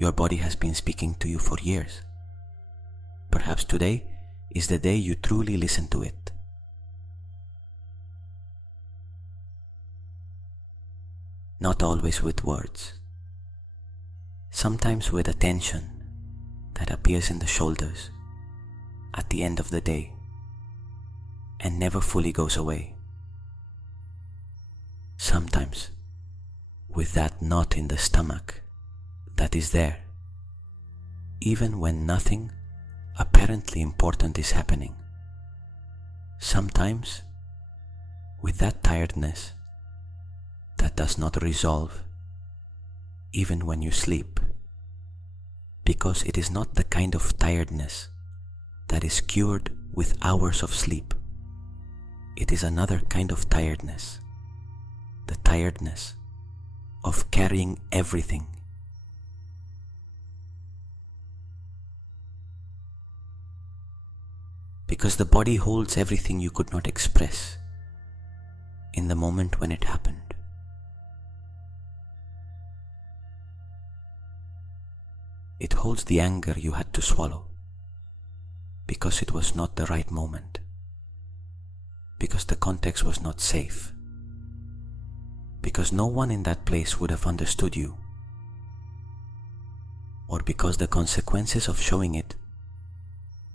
Your body has been speaking to you for years. Perhaps today is the day you truly listen to it. Not always with words. Sometimes with a tension that appears in the shoulders at the end of the day and never fully goes away. Sometimes with that knot in the stomach that is there even when nothing apparently important is happening. Sometimes with that tiredness that does not resolve even when you sleep, because it is not the kind of tiredness that is cured with hours of sleep. It is another kind of tiredness, the tiredness of carrying everything. Because the body holds everything you could not express in the moment when it happened. It holds the anger you had to swallow because it was not the right moment, because the context was not safe, because no one in that place would have understood you, or because the consequences of showing it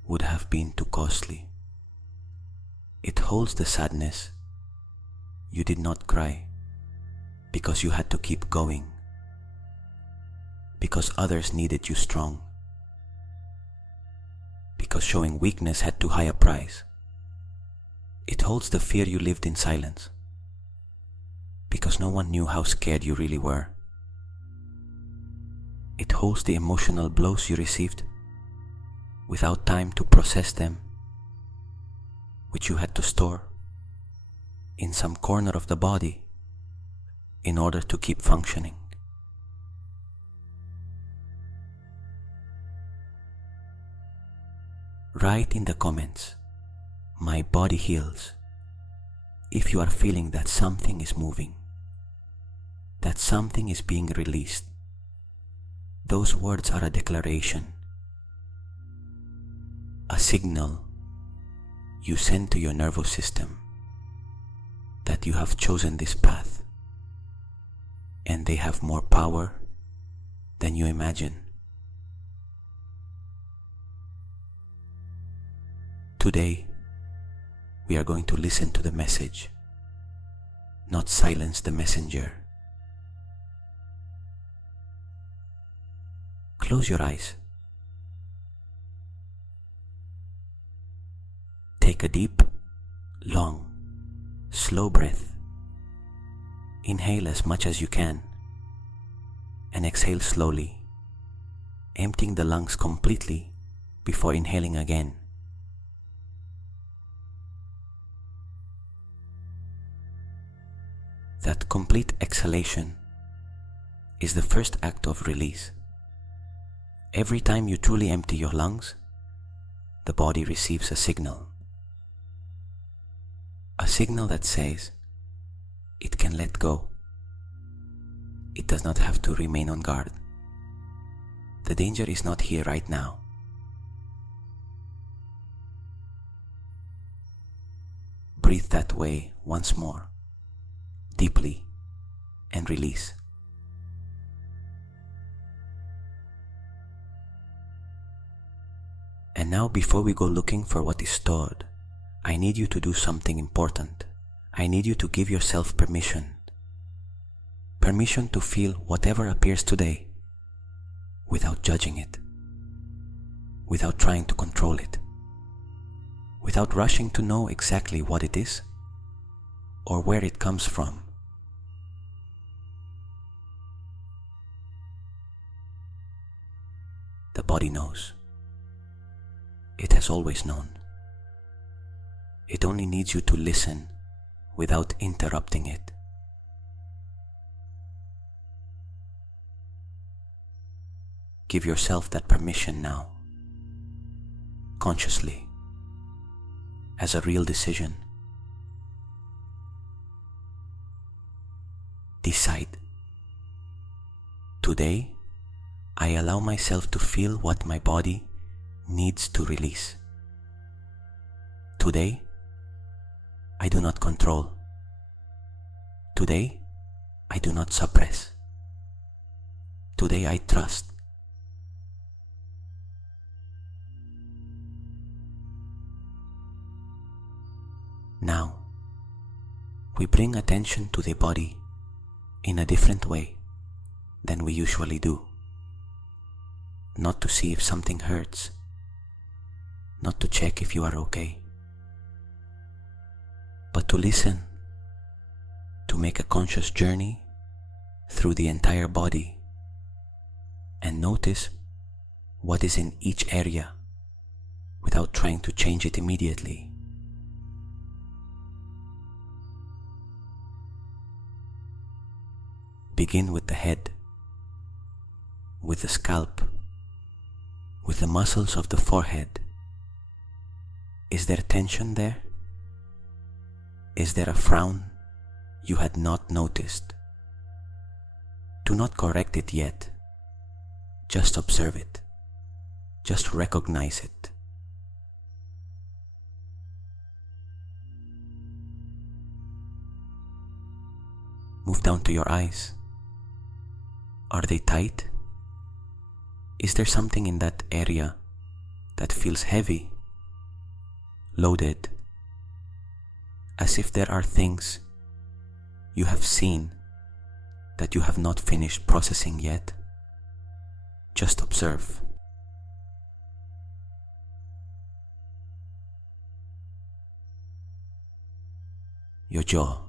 would have been too costly. It holds the sadness you did not cry because you had to keep going, because others needed you strong, because showing weakness had too high a price. It holds the fear you lived in silence because no one knew how scared you really were. It holds the emotional blows you received without time to process them, which you had to store in some corner of the body in order to keep functioning. Write in the comments, "My body heals," if you are feeling that something is moving, that something is being released. Those words are a declaration, a signal you send to your nervous system that you have chosen this path and they have more power than you imagine. Today, we are going to listen to the message, not silence the messenger. Close your eyes. Take a deep, long, slow breath. Inhale as much as you can and exhale slowly, emptying the lungs completely before inhaling again. That complete exhalation is the first act of release. Every time you truly empty your lungs, the body receives a signal. A signal that says it can let go. It does not have to remain on guard. The danger is not here right now. Breathe that way once more, deeply, and release. And now, before we go looking for what is stored, I need you to do something important. I need you to give yourself permission. Permission to feel whatever appears today without judging it, without trying to control it, without rushing to know exactly what it is or where it comes from. The body knows. It has always known. It only needs you to listen without interrupting it. Give yourself that permission now, consciously, as a real decision. Decide. Today, I allow myself to feel what my body needs to release. Today, I do not control. Today, I do not suppress. Today, I trust. Now, we bring attention to the body in a different way than we usually do. Not to see if something hurts, not to check if you are okay, but to listen, to make a conscious journey through the entire body and notice what is in each area without trying to change it immediately. Begin with the head, with the scalp, with the muscles of the forehead. Is there tension there? Is there a frown you had not noticed? Do not correct it yet. Just observe it. Just recognize it. Move down to your eyes. Are they tight? Is there something in that area that feels heavy, loaded, as if there are things you have seen that you have not finished processing yet? Just observe. Your jaw.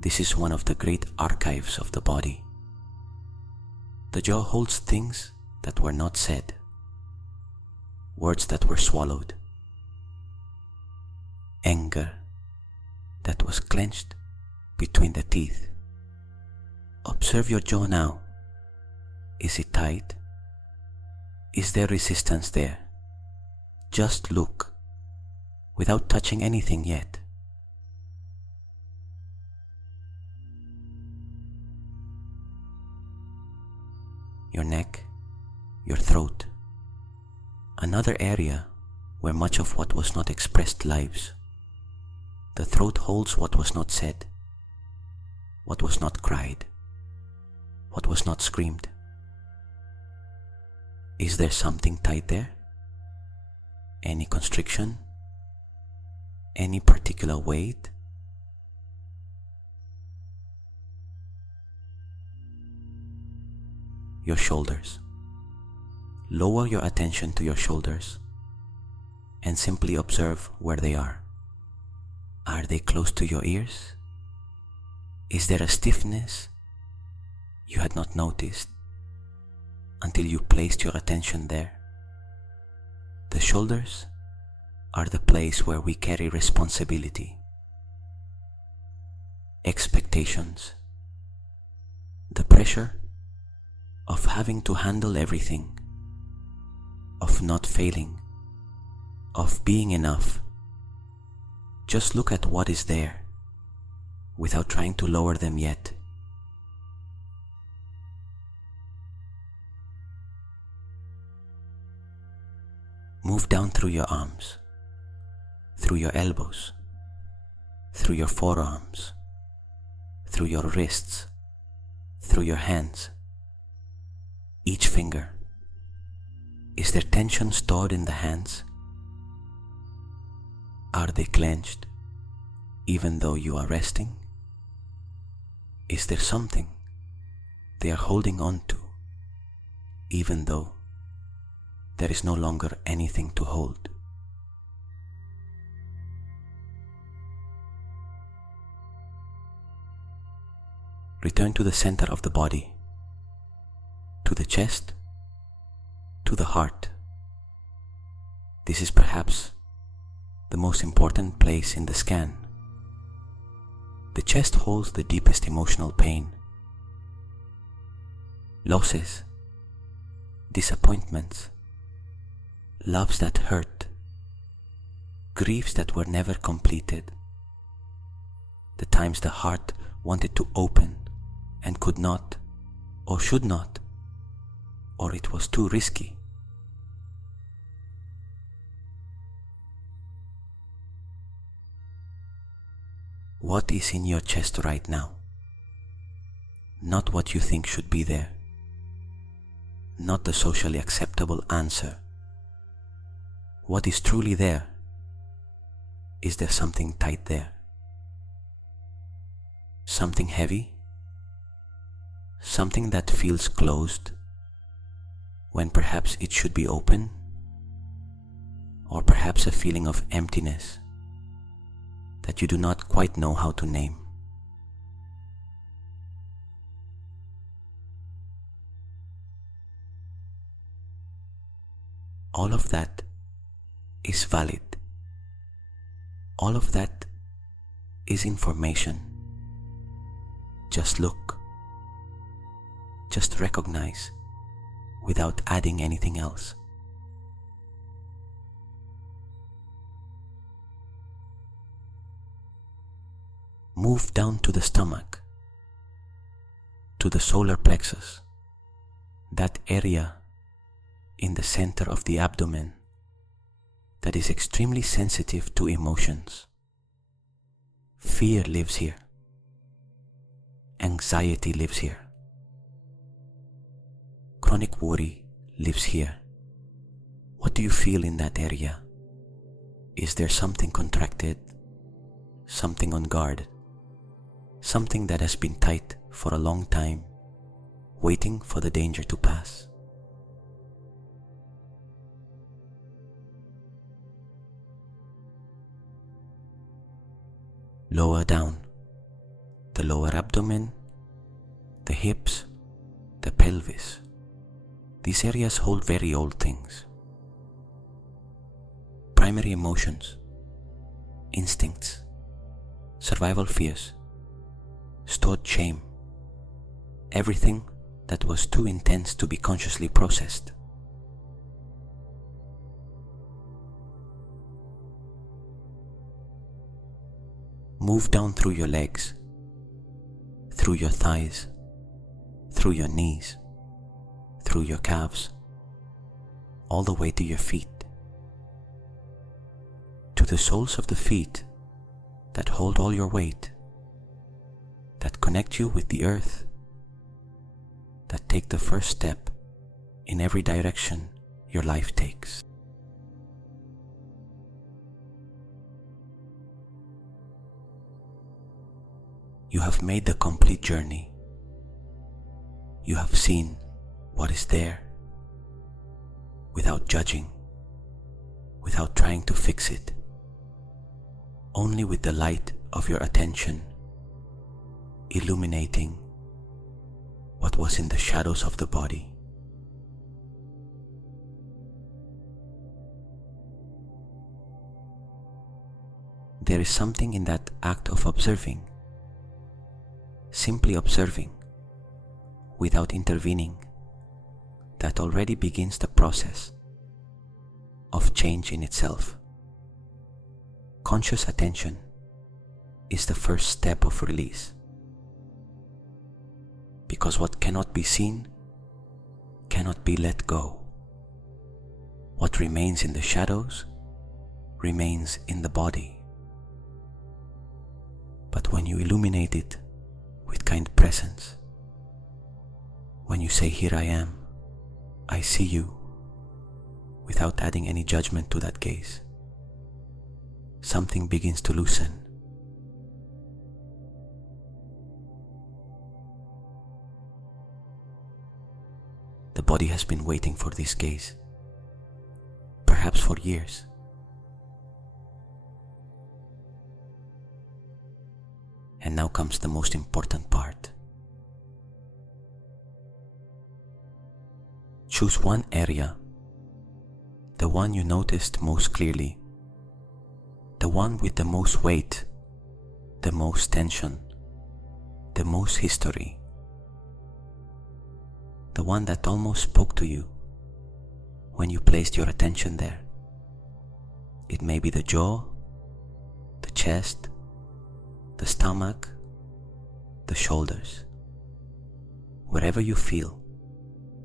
This is one of the great archives of the body. The jaw holds things that were not said, words that were swallowed, anger that was clenched between the teeth. Observe your jaw now. Is it tight? Is there resistance there? Just look, without touching anything yet. Your neck, your throat, another area where much of what was not expressed lives. The throat holds what was not said, what was not cried, what was not screamed. Is there something tight there? Any constriction? Any particular weight? Your shoulders. Lower your attention to your shoulders and simply observe where they are. Are they close to your ears? Is there a stiffness you had not noticed until you placed your attention there? The shoulders are the place where we carry responsibility, expectations, the pressure of having to handle everything, of not failing, of being enough. Just look at what is there without trying to lower them yet. Move down through your arms, through your elbows, through your forearms, through your wrists, through your hands. Each finger. Is there tension stored in the hands? Are they clenched even though you are resting? Is there something they are holding on to even though there is no longer anything to hold? Return to the center of the body, to the chest, to the heart. This is perhaps the most important place in the scan. The chest holds the deepest emotional pain. Losses, disappointments, loves that hurt, griefs that were never completed, the times the heart wanted to open and could not or should not or it was too risky. What is in your chest right now? Not what you think should be there. Not the socially acceptable answer. What is truly there? Is there something tight there? Something heavy? Something that feels closed when perhaps it should be open? Or perhaps a feeling of emptiness that you do not quite know how to name. All of that is valid. All of that is information. Just look. Just recognize without adding anything else. Move down to the stomach, to the solar plexus, that area in the center of the abdomen that is extremely sensitive to emotions. Fear lives here. Anxiety lives here. Chronic worry lives here. What do you feel in that area? Is there something contracted, something on guard, something that has been tight for a long time, waiting for the danger to pass? Lower down, the lower abdomen, the hips, the pelvis. These areas hold very old things. Primary emotions, instincts, survival fears, stored shame, everything that was too intense to be consciously processed. Move down through your legs, through your thighs, through your knees, through your calves, all the way to your feet, to the soles of the feet that hold all your weight, that connect you with the earth, that take the first step in every direction your life takes. You have made the complete journey. You have seen what is there without judging, without trying to fix it, only with the light of your attention illuminating what was in the shadows of the body. There is something in that act of observing, simply observing, without intervening, that already begins the process of change in itself. Conscious attention is the first step of release, because what cannot be seen cannot be let go. What remains in the shadows remains in the body. But when you illuminate it with kind presence, when you say, "Here I am, I see you," without adding any judgment to that gaze, something begins to loosen. The body has been waiting for this gaze, perhaps for years. And now comes the most important part. Choose one area, the one you noticed most clearly, the one with the most weight, the most tension, the most history, the one that almost spoke to you when you placed your attention there. It may be the jaw, the chest, the stomach, the shoulders. Wherever you feel,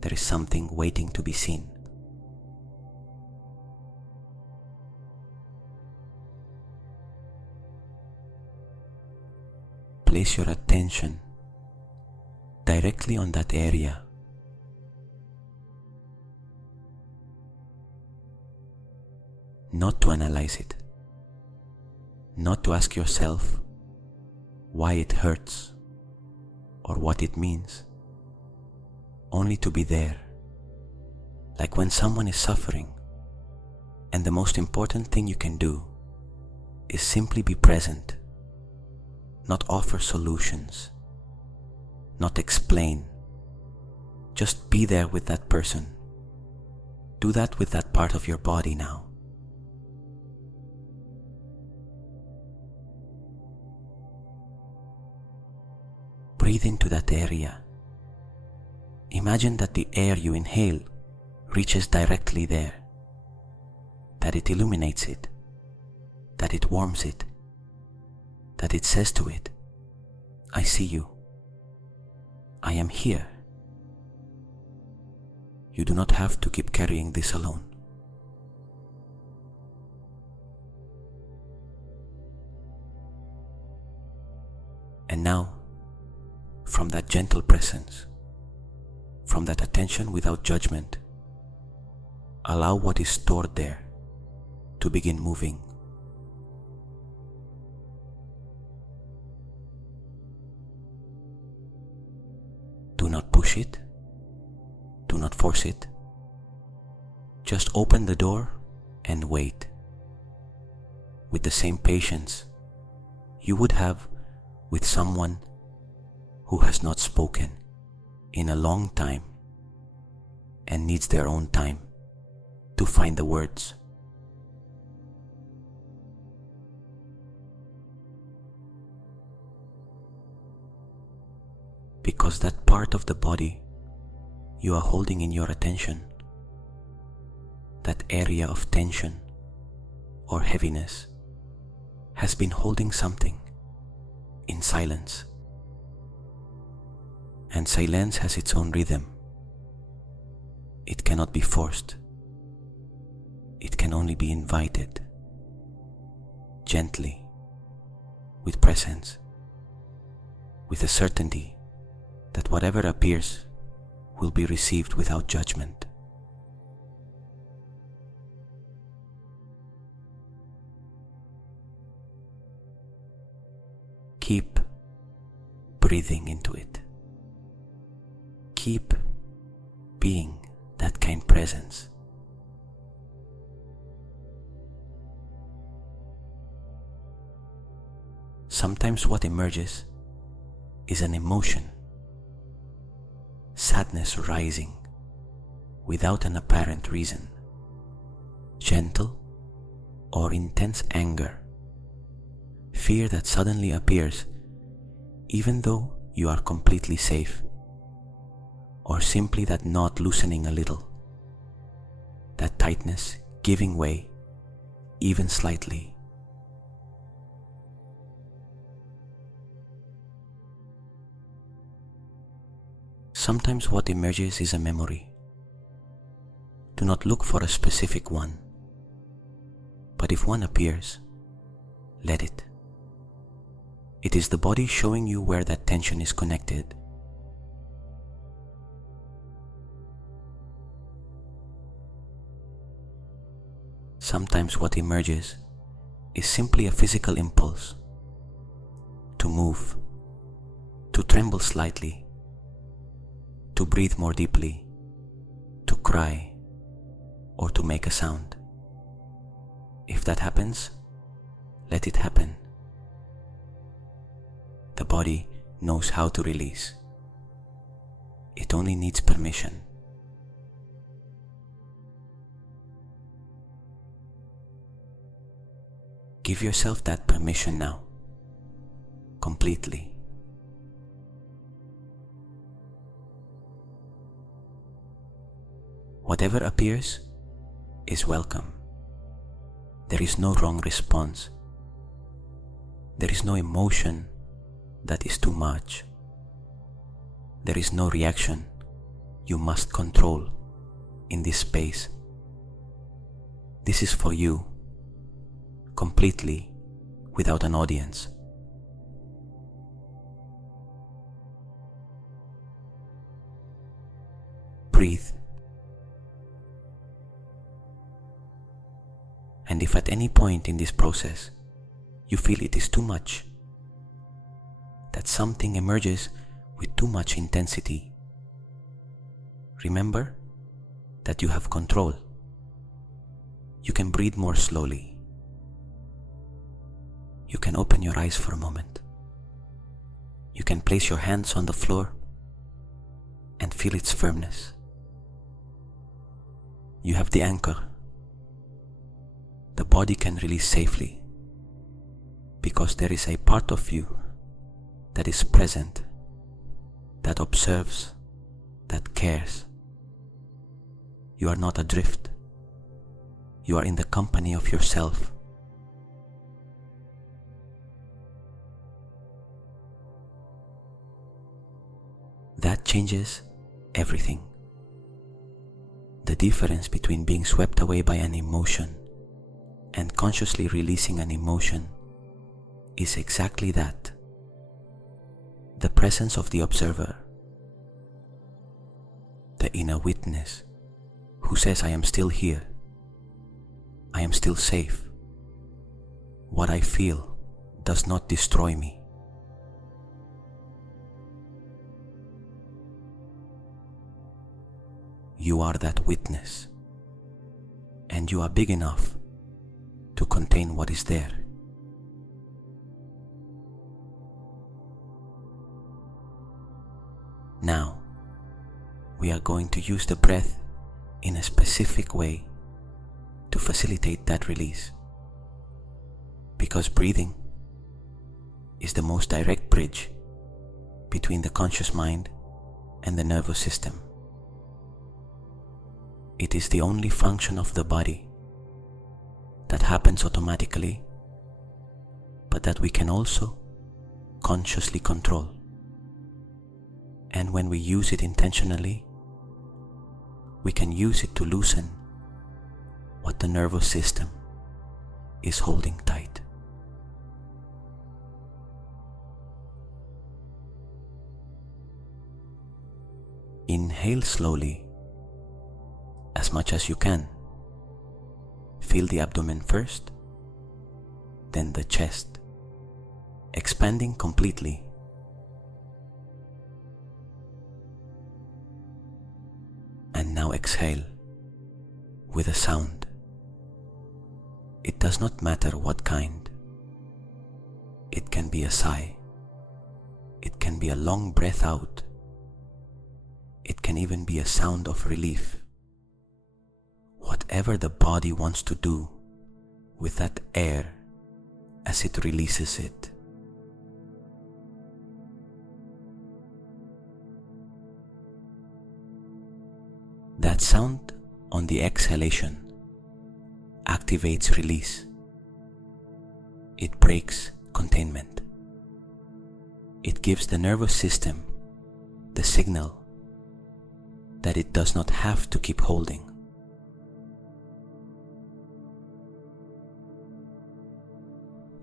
there is something waiting to be seen. Place your attention directly on that area. Not to analyze it, not to ask yourself why it hurts or what it means, only to be there, like when someone is suffering, and the most important thing you can do is simply be present, not offer solutions, not explain, just be there with that person. Do that with that part of your body now. Breathe into that area. Imagine that the air you inhale reaches directly there, that it illuminates it, that it warms it, that it says to it, I see you. I am here. You do not have to keep carrying this alone. And now, from that gentle presence, from that attention without judgment, allow what is stored there to begin moving. Do not push it. Do not force it. Just open the door and wait, with the same patience you would have with someone who has not spoken in a long time and needs their own time to find the words. Because that part of the body you are holding in your attention, that area of tension or heaviness, has been holding something in silence. And silence has its own rhythm. It cannot be forced. It can only be invited, gently, with presence, with a certainty that whatever appears will be received without judgment. Keep breathing into it. Keep being that kind presence. Sometimes what emerges is an emotion, sadness rising without an apparent reason, gentle or intense anger, fear that suddenly appears even though you are completely safe, or simply that knot loosening a little, that tightness giving way even slightly. Sometimes what emerges is a memory. Do not look for a specific one, but if one appears, let it. It is the body showing you where that tension is connected. Sometimes what emerges is simply a physical impulse to move, to tremble slightly, to breathe more deeply, to cry, or to make a sound. If that happens, let it happen. The body knows how to release. It only needs permission. Give yourself that permission now, completely. Whatever appears is welcome. There is no wrong response. There is no emotion that is too much. There is no reaction you must control in this space. This is for you, completely without an audience. Breathe. And if at any point in this process you feel it is too much, that something emerges with too much intensity, remember that you have control. You can breathe more slowly. You can open your eyes for a moment. You can place your hands on the floor and feel its firmness. You have the anchor. The body can release safely because there is a part of you that is present, that observes, that cares. You are not adrift. You are in the company of yourself. That changes everything. The difference between being swept away by an emotion and consciously releasing an emotion is exactly that. The presence of the observer, the inner witness who says, I am still here, I am still safe. What I feel does not destroy me. You are that witness, and you are big enough to contain what is there. Now, we are going to use the breath in a specific way to facilitate that release, because breathing is the most direct bridge between the conscious mind and the nervous system. It is the only function of the body that happens automatically, but that we can also consciously control. And when we use it intentionally, we can use it to loosen what the nervous system is holding tight. Inhale slowly, as much as you can. Feel the abdomen first, then the chest, expanding completely. And now exhale with a sound. It does not matter what kind. It can be a sigh. It can be a long breath out. It can even be a sound of relief. Whatever the body wants to do with that air as it releases it. That sound on the exhalation activates release. It breaks containment. It gives the nervous system the signal that it does not have to keep holding.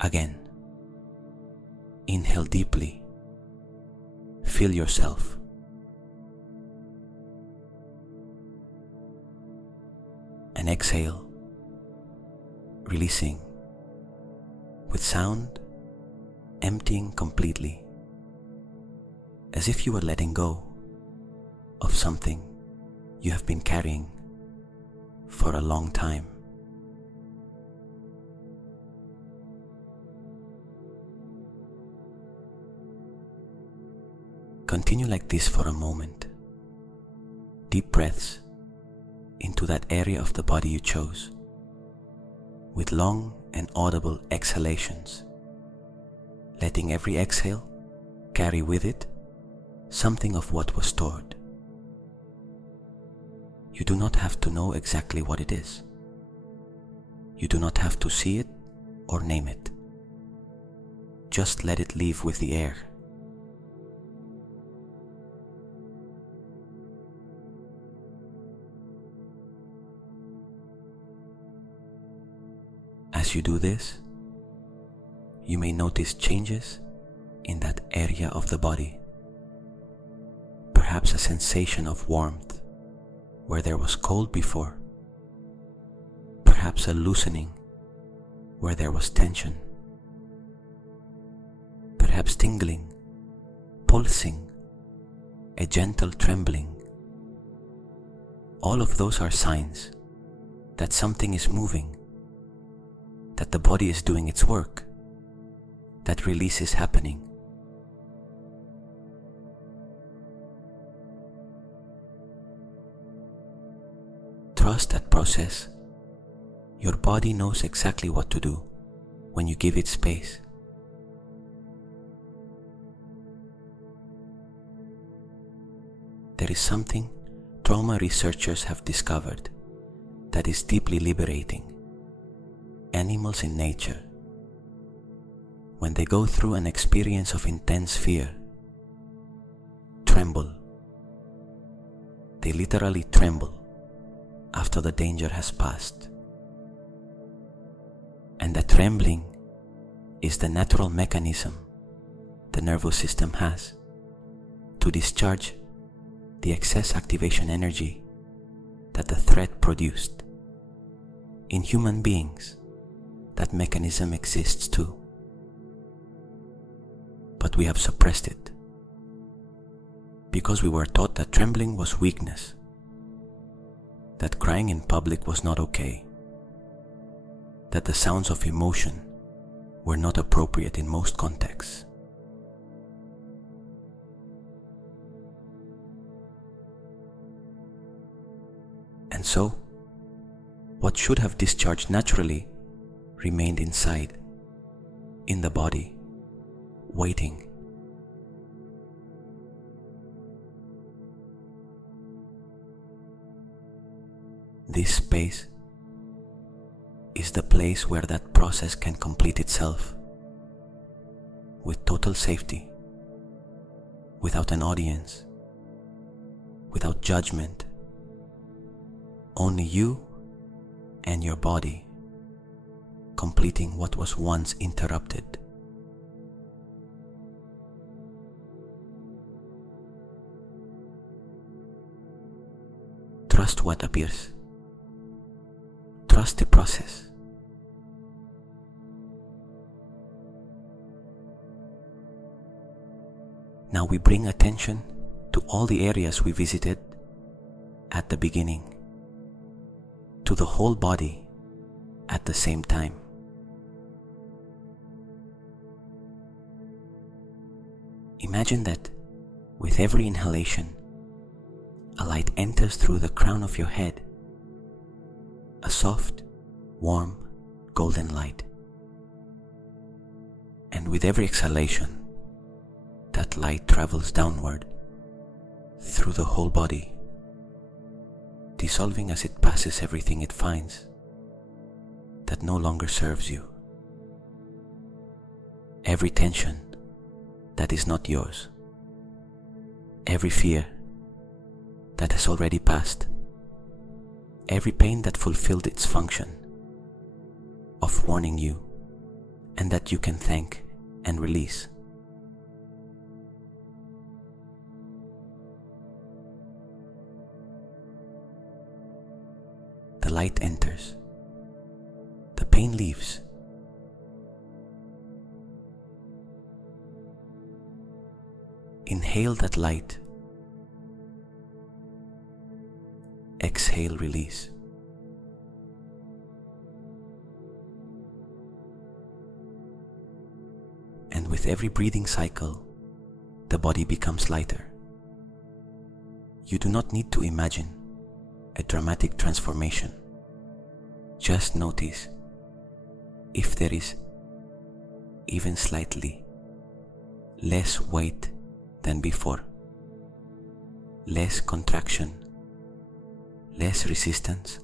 Again, inhale deeply. Feel yourself. And exhale, releasing with sound, emptying completely, as if you were letting go of something you have been carrying for a long time. Continue like this for a moment. Deep breaths into that area of the body you chose, with long and audible exhalations, letting every exhale carry with it something of what was stored. You do not have to know exactly what it is. You do not have to see it or name it. Just let it leave with the air. As you do this, you may notice changes in that area of the body. Perhaps a sensation of warmth where there was cold before. Perhaps a loosening where there was tension. Perhaps tingling, pulsing, a gentle trembling. All of those are signs that something is moving, that the body is doing its work, that release is happening. Trust that process. Your body knows exactly what to do when you give it space. There is something trauma researchers have discovered that is deeply liberating. Animals in nature, when they go through an experience of intense fear, tremble. They literally tremble after the danger has passed. And that trembling is the natural mechanism the nervous system has to discharge the excess activation energy that the threat produced. In human beings, that mechanism exists too. But we have suppressed it because we were taught that trembling was weakness, that crying in public was not okay, that the sounds of emotion were not appropriate in most contexts. And so, what should have discharged naturally remained inside, in the body, waiting. This space is the place where that process can complete itself with total safety, without an audience, without judgment. Only you and your body completing what was once interrupted. Trust what appears. Trust the process. Now we bring attention to all the areas we visited at the beginning, to the whole body at the same time. Imagine that with every inhalation, a light enters through the crown of your head, a soft, warm, golden light. And with every exhalation, that light travels downward through the whole body, dissolving as it passes everything it finds that no longer serves you. Every tension that is not yours, every fear that has already passed, every pain that fulfilled its function of warning you and that you can thank and release. The light enters, the pain leaves. Inhale that light. Exhale, release. And with every breathing cycle, the body becomes lighter. You do not need to imagine a dramatic transformation. Just notice if there is even slightly less weight than before, less contraction, less resistance,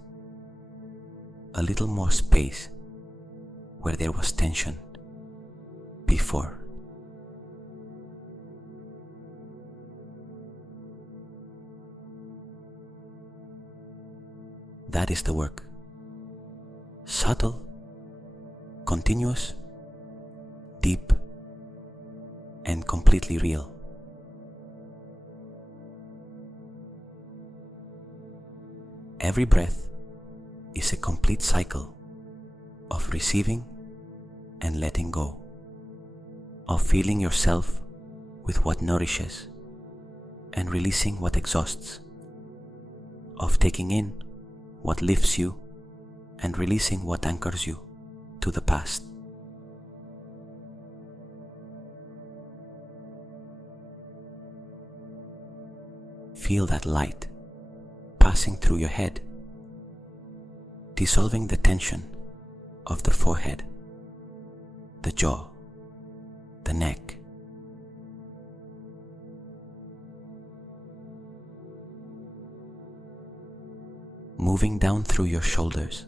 a little more space where there was tension before. That is the work. Subtle continuous, deep, and completely real. Every breath is a complete cycle of receiving and letting go, of filling yourself with what nourishes and releasing what exhausts, of taking in what lifts you and releasing what anchors you to the past. Feel that light passing through your head, dissolving the tension of the forehead, the jaw, the neck. Moving down through your shoulders,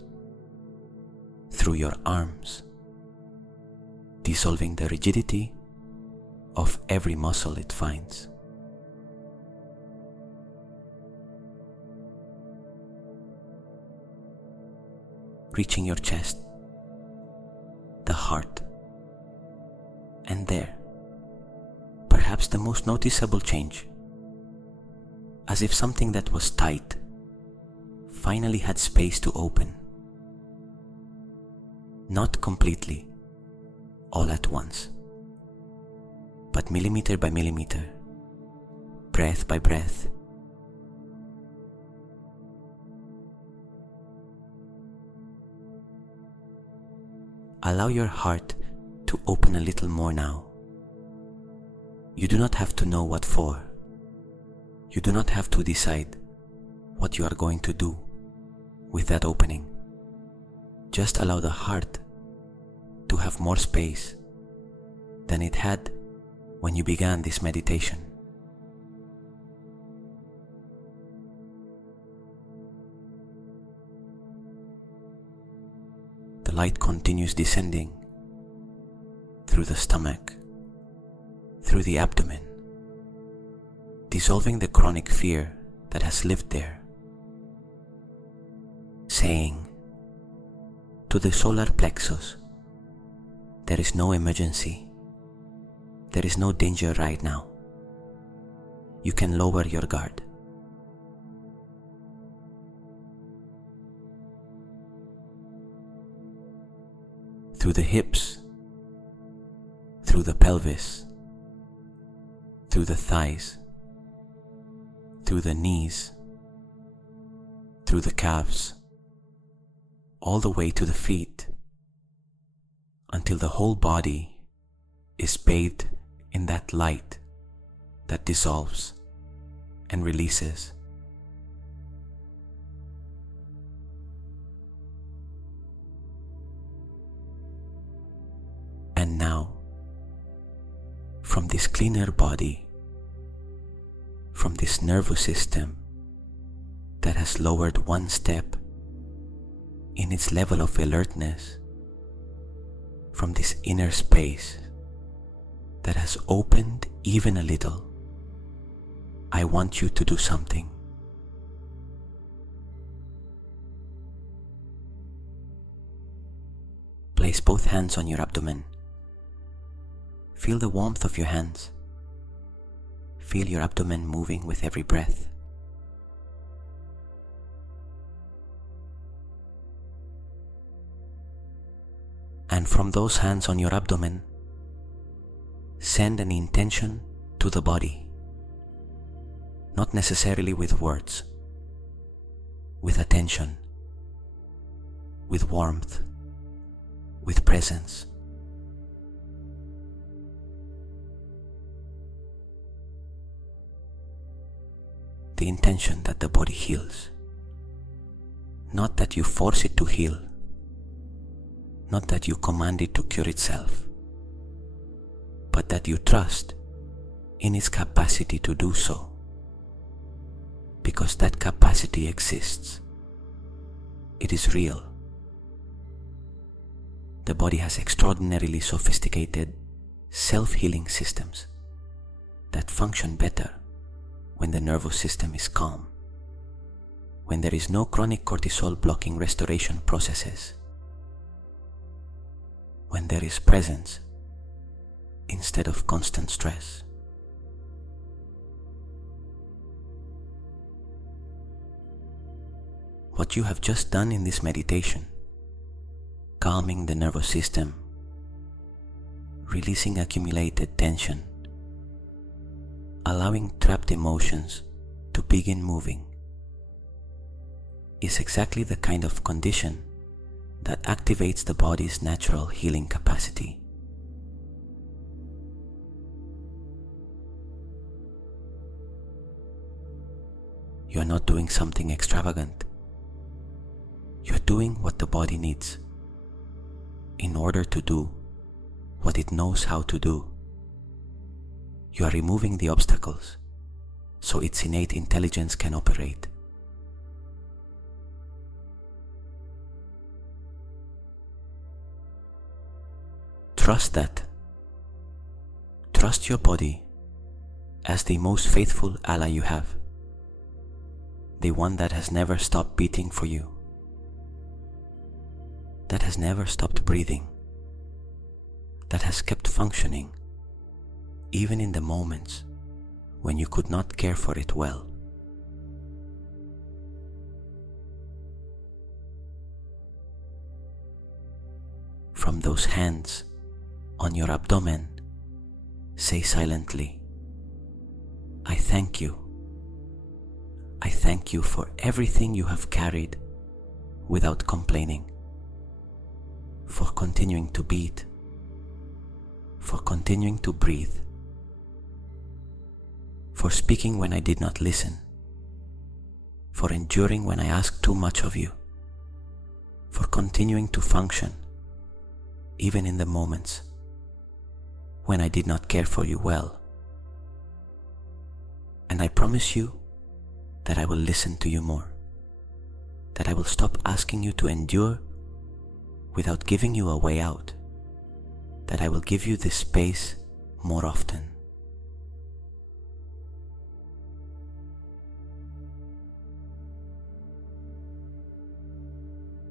through your arms, dissolving the rigidity of every muscle it finds. Reaching your chest, the heart, and there, perhaps the most noticeable change, as if something that was tight finally had space to open. Not completely, all at once, but millimeter by millimeter, breath by breath. Allow your heart to open a little more now. You do not have to know what for. You do not have to decide what you are going to do with that opening. Just allow the heart to have more space than it had when you began this meditation. The light continues descending through the stomach, through the abdomen, dissolving the chronic fear that has lived there, saying to the solar plexus, there is no emergency, there is no danger right now. You can lower your guard. Through the hips, through the pelvis, through the thighs, through the knees, through the calves, all the way to the feet, until the whole body is bathed in that light that dissolves and releases. And now, from this cleaner body, from this nervous system that has lowered one step in its level of alertness, from this inner space that has opened even a little, I want you to do something. Place both hands on your abdomen. Feel the warmth of your hands. Feel your abdomen moving with every breath. And from those hands on your abdomen, send an intention to the body, not necessarily with words, with attention, with warmth, with presence. The intention that the body heals, not that you force it to heal, not that you command it to cure itself, but that you trust in its capacity to do so, because that capacity exists. It is real. The body has extraordinarily sophisticated self-healing systems that function better when the nervous system is calm, when there is no chronic cortisol blocking restoration processes, when there is presence instead of constant stress. What you have just done in this meditation, calming the nervous system, releasing accumulated tension, allowing trapped emotions to begin moving, is exactly the kind of condition that activates the body's natural healing capacity. You are not doing something extravagant. You are doing what the body needs in order to do what it knows how to do. You are removing the obstacles so its innate intelligence can operate. Trust that. Trust your body as the most faithful ally you have, the one that has never stopped beating for you, that has never stopped breathing, that has kept functioning even in the moments when you could not care for it well. From those hands on your abdomen, say silently, I thank you. I thank you for everything you have carried without complaining, for continuing to beat, for continuing to breathe, for speaking when I did not listen, for enduring when I asked too much of you, for continuing to function even in the moments when I did not care for you well. And I promise you that I will listen to you more, that I will stop asking you to endure without giving you a way out, that I will give you this space more often.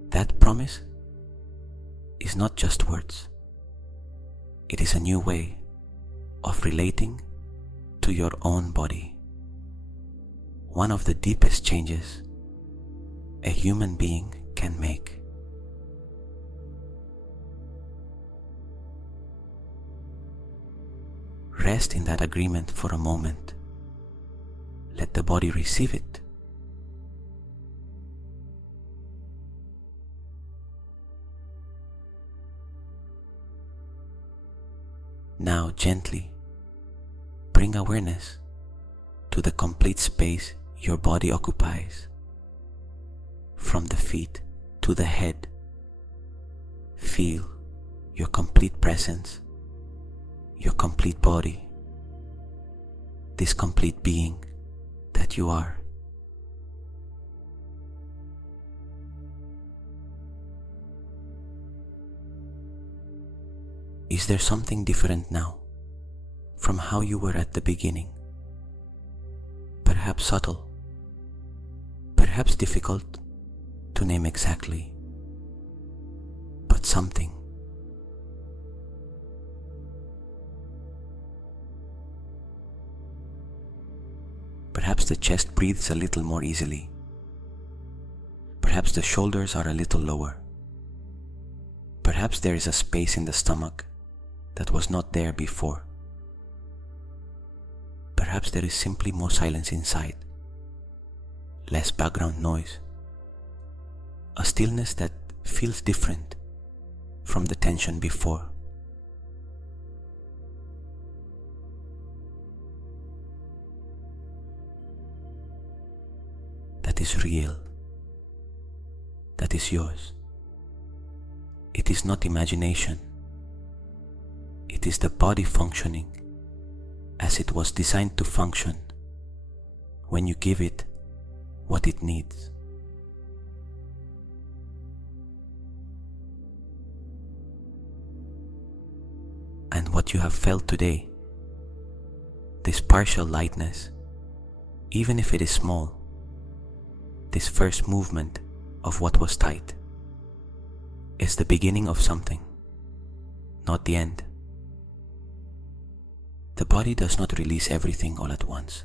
That promise is not just words. It is a new way of relating to your own body. One of the deepest changes a human being can make. Rest in that agreement for a moment. Let the body receive it. Now gently bring awareness to the complete space your body occupies, from the feet to the head. Feel your complete presence, your complete body, this complete being that you are. Is there something different now from how you were at the beginning? Perhaps subtle, perhaps difficult to name exactly, but something. Perhaps the chest breathes a little more easily. Perhaps the shoulders are a little lower. Perhaps there is a space in the stomach that was not there before. Perhaps there is simply more silence inside, less background noise, a stillness that feels different from the tension before. That is real, that is yours. It is not imagination. It is the body functioning as it was designed to function when you give it what it needs. And what you have felt today, this partial lightness, even if it is small, this first movement of what was tight, is the beginning of something. not the end. The body does not release everything all at once.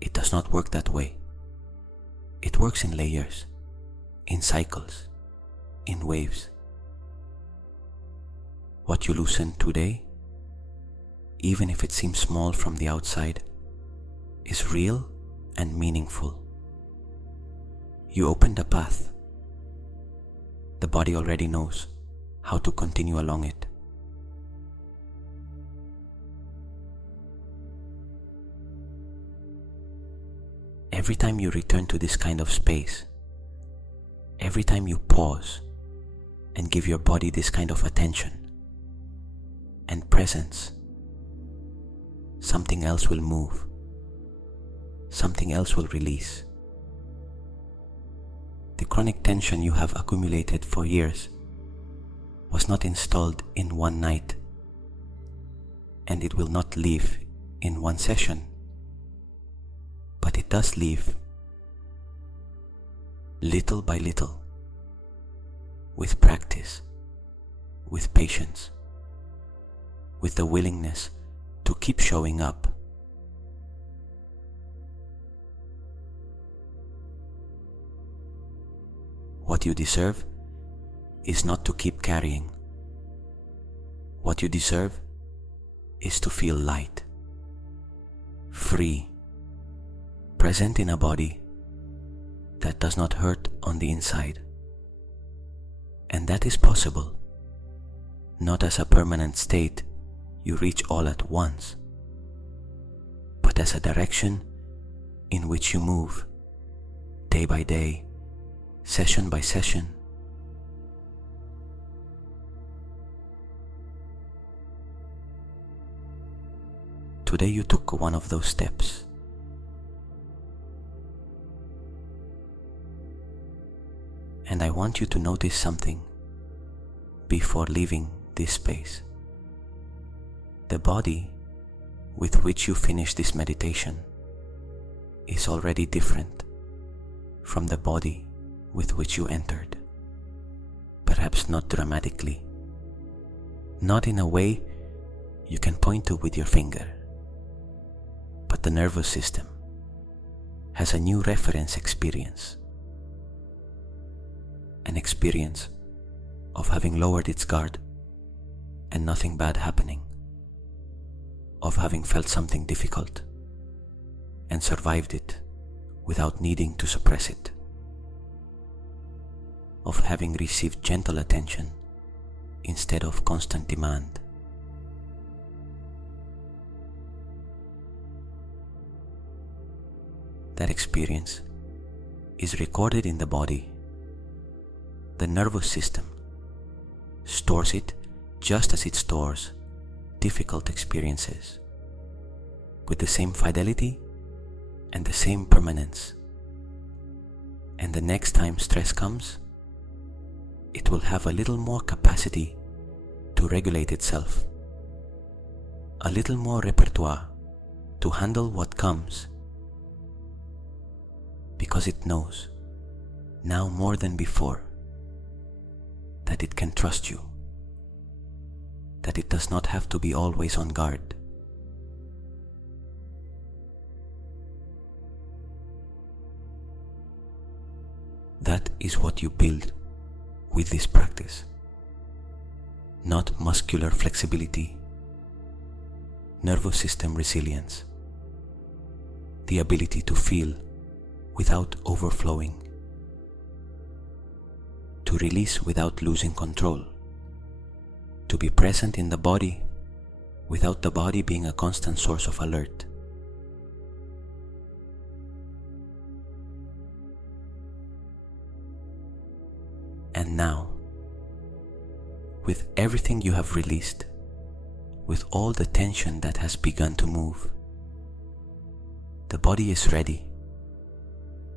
It does not work that way. It works in layers, in cycles, in waves. What you loosen today, even if it seems small from the outside, is real and meaningful. You opened a path. The body already knows how to continue along it. Every time you return to this kind of space, every time you pause and give your body this kind of attention and presence, something else will move, something else will release. The chronic tension you have accumulated for years was not installed in one night, and it will not leave in one session, but it does leave little by little, with practice, with patience, with the willingness to keep showing up. What you deserve is not to keep carrying. What you deserve is to feel light, free, present in a body that does not hurt on the inside. And that is possible, not as a permanent state you reach all at once, but as a direction in which you move day by day, session by session. Today you took one of those steps. And I want you to notice something before leaving this space. The body with which you finish this meditation is already different from the body with which you entered. Perhaps not dramatically, not in a way you can point to with your finger, but the nervous system has a new reference experience, an experience of having lowered its guard and nothing bad happening, of having felt something difficult and survived it without needing to suppress it, of having received gentle attention instead of constant demand. That experience is recorded in the body. The nervous system stores it just as it stores difficult experiences, with the same fidelity and the same permanence. And the next time stress comes, it will have a little more capacity to regulate itself, a little more repertoire to handle what comes, because it knows, now more than before, that it can trust you, that it does not have to be always on guard. That is what you build with this practice. Not muscular flexibility, nervous system resilience, the ability to feel without overflowing, to release without losing control, to be present in the body without the body being a constant source of alert. And now, with everything you have released, with all the tension that has begun to move, the body is ready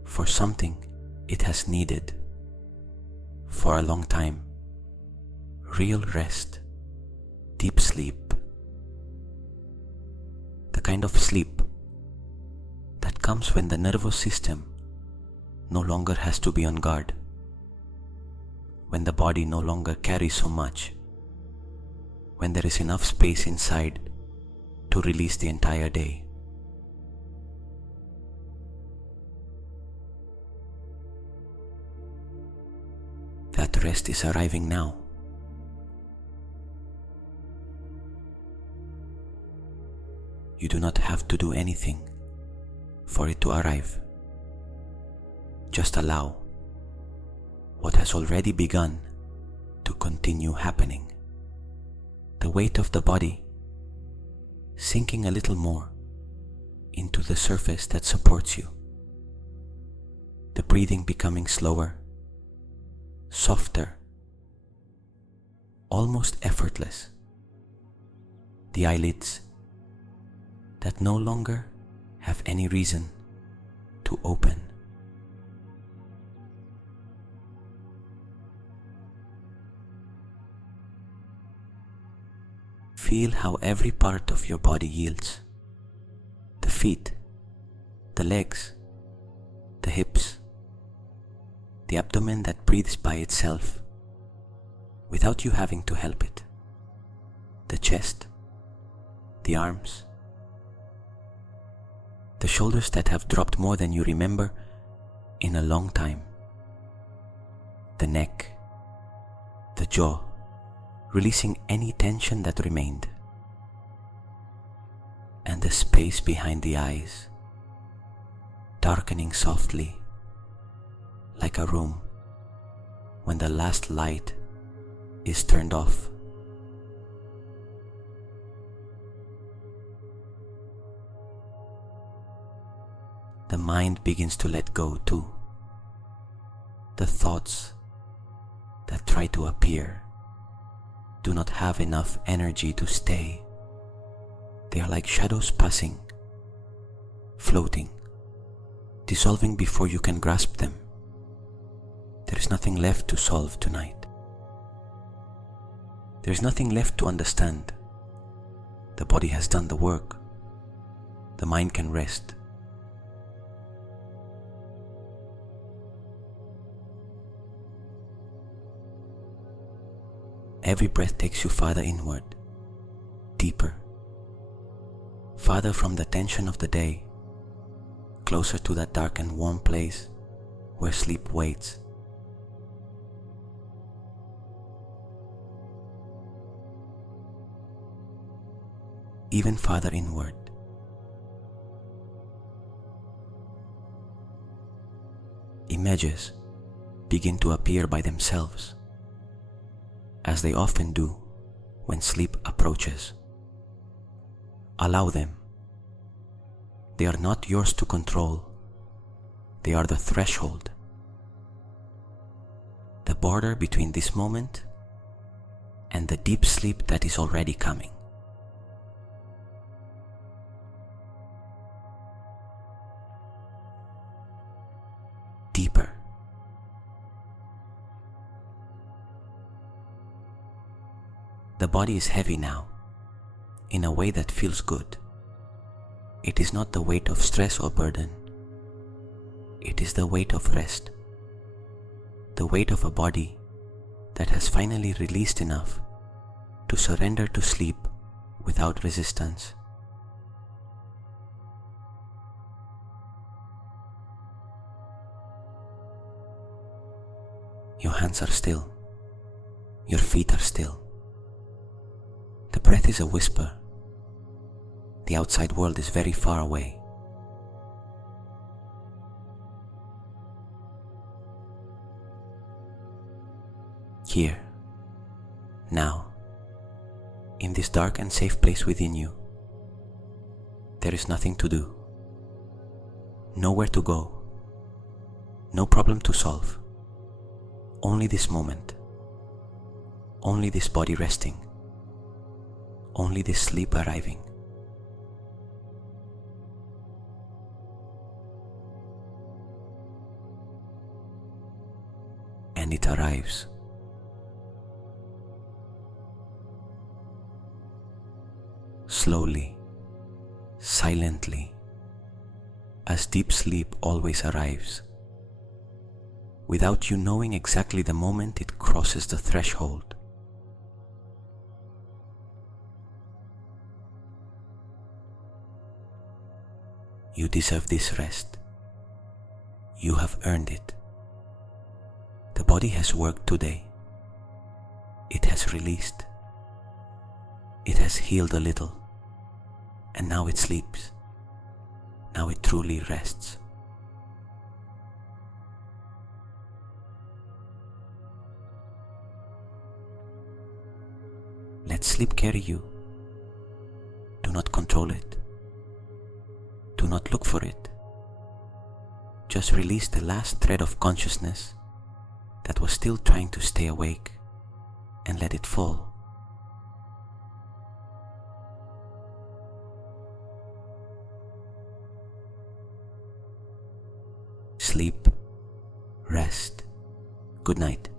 for something it has needed for a long time: real rest, deep sleep, the kind of sleep that comes when the nervous system no longer has to be on guard, when the body no longer carries so much, when there is enough space inside to release the entire day. That rest is arriving now. You do not have to do anything for it to arrive. Just allow what has already begun to continue happening. The weight of the body sinking a little more into the surface that supports you. The breathing becoming slower, softer, almost effortless. The eyelids that no longer have any reason to open. Feel how every part of your body yields. The feet, the legs, the hips, the abdomen that breathes by itself without you having to help it. The chest, the arms, the shoulders that have dropped more than you remember in a long time. The neck, the jaw, releasing any tension that remained. And the space behind the eyes, darkening softly, like a room when the last light is turned off. The mind begins to let go too. The thoughts that try to appear do not have enough energy to stay. They are like shadows passing, floating, dissolving before you can grasp them. There is nothing left to solve tonight. There is nothing left to understand. The body has done the work. The mind can rest. Every breath takes you farther inward, deeper, farther from the tension of the day, closer to that dark and warm place where sleep waits. Even farther inward. Images begin to appear by themselves, as they often do when sleep approaches. Allow them. They are not yours to control. They are the threshold, the border between this moment and the deep sleep that is already coming. Deeper. The body is heavy now, in a way that feels good. It is not the weight of stress or burden. It is the weight of rest. The weight of a body that has finally released enough to surrender to sleep without resistance. Your hands are still. Your feet are still. The breath is a whisper. The outside world is very far away. Here, now, in this dark and safe place within you, there is nothing to do, nowhere to go, no problem to solve, only this moment, only this body resting, only this sleep arriving. And it arrives. Slowly, silently, as deep sleep always arrives, without you knowing exactly the moment it crosses the threshold. You deserve this rest. You have earned it. The body has worked today. It has released. It has healed a little. And now it sleeps. Now it truly rests. Let sleep carry you. Do not control it. Do not look for it. Just release the last thread of consciousness that was still trying to stay awake and let it fall. Sleep, rest, good night.